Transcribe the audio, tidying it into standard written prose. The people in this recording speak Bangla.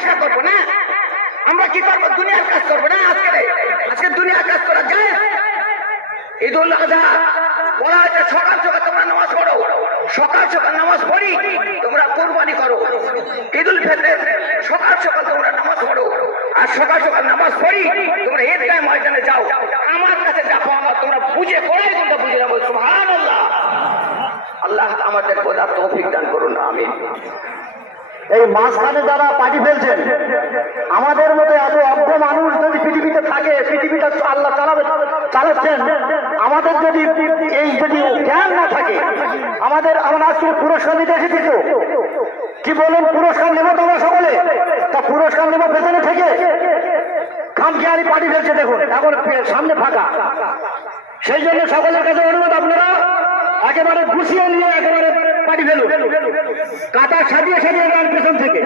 ব্যবসা করবো না, আমরা কি করবো? দুনিয়ার কাজ করবো না। আজকে দুনিয়ার কাজ করা যায়? ঈদুল আজহা বলা হয়েছে সকাল সকাল তোমরা নামাজ পড়ো, সকাল সকাল নামাজ পড়ি তোমরা কোরবানি করো। ঈদুল ফিতর সকাল সকাল তোমরা নামাজ পড়ো, আর সকাল সকাল নামাজ পড়ি তোমরা ঈদগাহ ময়দানে যাও। আমার কাছে যা পাওয়া তোমরা বুঝে পড়াই, তোমরা বুঝে না। সুবহানাল্লাহ। আল্লাহ আমাদের বোঝার তৌফিক দান করুন, আমিন। এই মাঝখানে যারা পার্টি ফেলছেন, আমাদের মতো এত অজ্ঞ মানুষ যদি পৃথিবীতে থাকে, পৃথিবীটা আল্লাহ চালাচ্ছেন, আমাদের যদি এই যদি জ্ঞান না থাকে, আমরা আজকে পুরস্কার নিতে এসেছি তো, কি বলেন? পুরস্কার নেব তোমরা সকলে, তা পুরস্কার নেব পেছনে থেকে খামখেয়ালি পার্টি ফেলছে। দেখুন এখন সামনে ফাঁকা, সেই জন্য সকলের কাছে অনুরোধ, আপনারা একেবারে গুছিয়ে নিয়ে একেবারে পার্টি ফেলুন, কাটা সাজিয়ে সাজিয়ে গান পেছন থেকে।